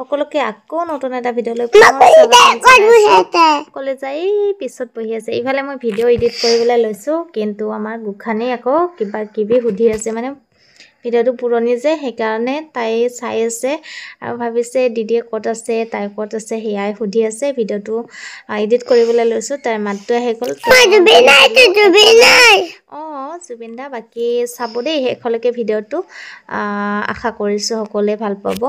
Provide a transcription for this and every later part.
সকলোকে আকৌ নতুন এটা ভিডিঅ' লৈ কলেজ যাই পিছত বহি আছে ইফালে মই ভিডিঅ' এডিট কৰিবলৈ লৈছোঁ কিন্তু আমাৰ গোখানি আকৌ কিবা কিবি সুধি আছে মানে ভিডিঅ'টো পুৰণি যে সেইকাৰণে তাই চাই আছে আৰু ভাবিছে দিদিয়ে ক'ত আছে তাই ক'ত আছে সেয়াই সুধি আছে ভিডিঅ'টো এডিট কৰিবলৈ লৈছোঁ তাইৰ মাতটো আহি গ'ল জুবিন দা বাকী চাব দেই শেষলৈকে ভিডিঅ'টো আশা কৰিছোঁ সকলোৱে ভাল পাব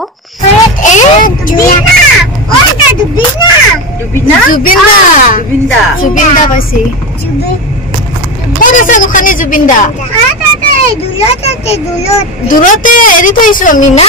দূৰতে এৰি থৈছো আমি না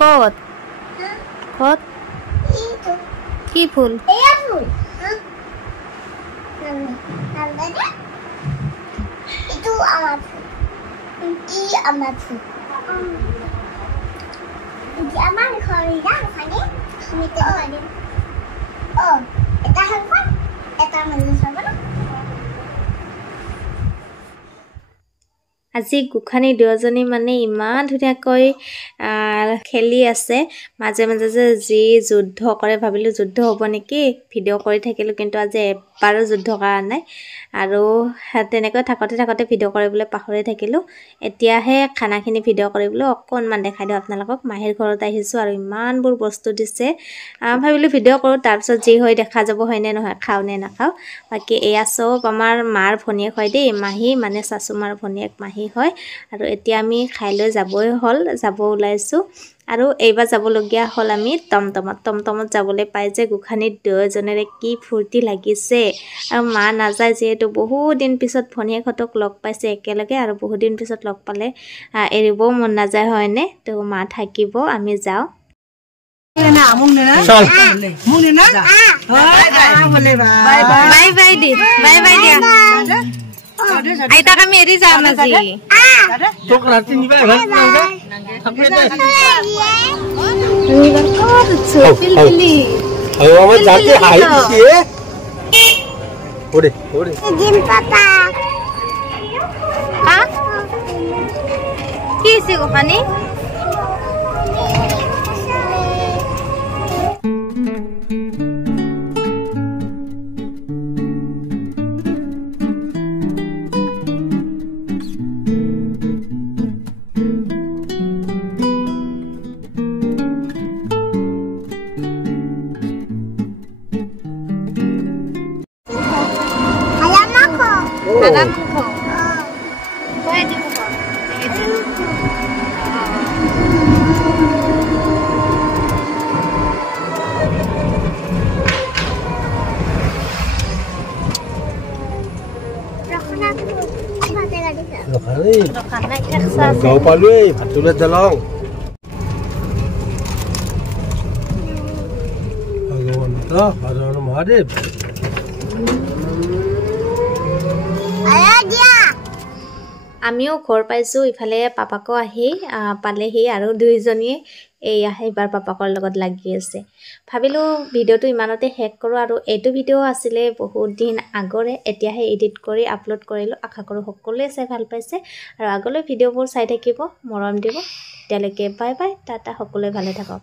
কত কত কি ফুল আজি গোখানি দুজনী মানে ইমান ধুনীয়াকৈ খেলি আছে মাজে মাজে যে যি যুদ্ধ কৰে ভাবিলোঁ যুদ্ধ হ'ব নেকি ভিডিঅ' কৰি থাকিলোঁ কিন্তু আজি এবাৰো যুদ্ধ কৰা নাই আৰু তেনেকৈ থাকোঁতে ভিডিঅ' কৰিবলৈ পাহৰি থাকিলোঁ এতিয়াহে খানাখিনি ভিডিঅ' কৰিবলৈ অকণমান দেখাই দিওঁ আপোনালোকক মাহীৰ ঘৰত আহিছোঁ আৰু ইমানবোৰ বস্তু দিছে ভাবিলোঁ ভিডিঅ' কৰোঁ তাৰপিছত যি হয় দেখা যাব হয়নে নহয় খাওঁ নে নাখাওঁ বাকী এয়া চব আমাৰ মাৰ ভনীয়েক হয় দেই মাহী মানে চাচুমাৰ ভনীয়েক মাহী হয় আৰু এতিয়া আমি খাই লৈ যাব ওলাইছোঁ আৰু এইবাৰ যাবলগীয়া হ'ল আমি টমটমত যাবলৈ পাই যে গোখানিত দুয়োজনেৰে কি ফূৰ্তি লাগিছে আৰু মা নাযায় যিহেতু বহুত দিন পিছত ভনীয়েকহঁতক লগ পাইছে একেলগে আৰু বহুত দিন পিছত লগ পালে এৰিবও মন নাযায় হয়নে তো মা থাকিব আমি যাওঁ বাই দিয়া আইতা আমি এৰি যাম আজি কি আছে গোখানি Gak palu batulet dalang. Agon ta, ada Mahadev. Ayah dia. আমিও ঘৰ পাইছোঁ ইফালে পাপাকো আহি পালেহি আৰু দুইজনীয়ে এইয়া এইবাৰ পাপাকৰ লগত লাগি আছে ভাবিলোঁ ভিডিঅ'টো ইমানতে শেষ কৰোঁ আৰু এইটো ভিডিঅ' আছিলে বহুত দিন আগৰে এতিয়াহে এডিট কৰি আপলোড কৰিলোঁ আশা কৰোঁ সকলোৱে চাই ভাল পাইছে আৰু আগলৈ ভিডিঅ'বোৰ চাই থাকিব মৰম দিব তেতিয়ালৈকে বাই বাই টাটা সকলোৱে ভালে থাকক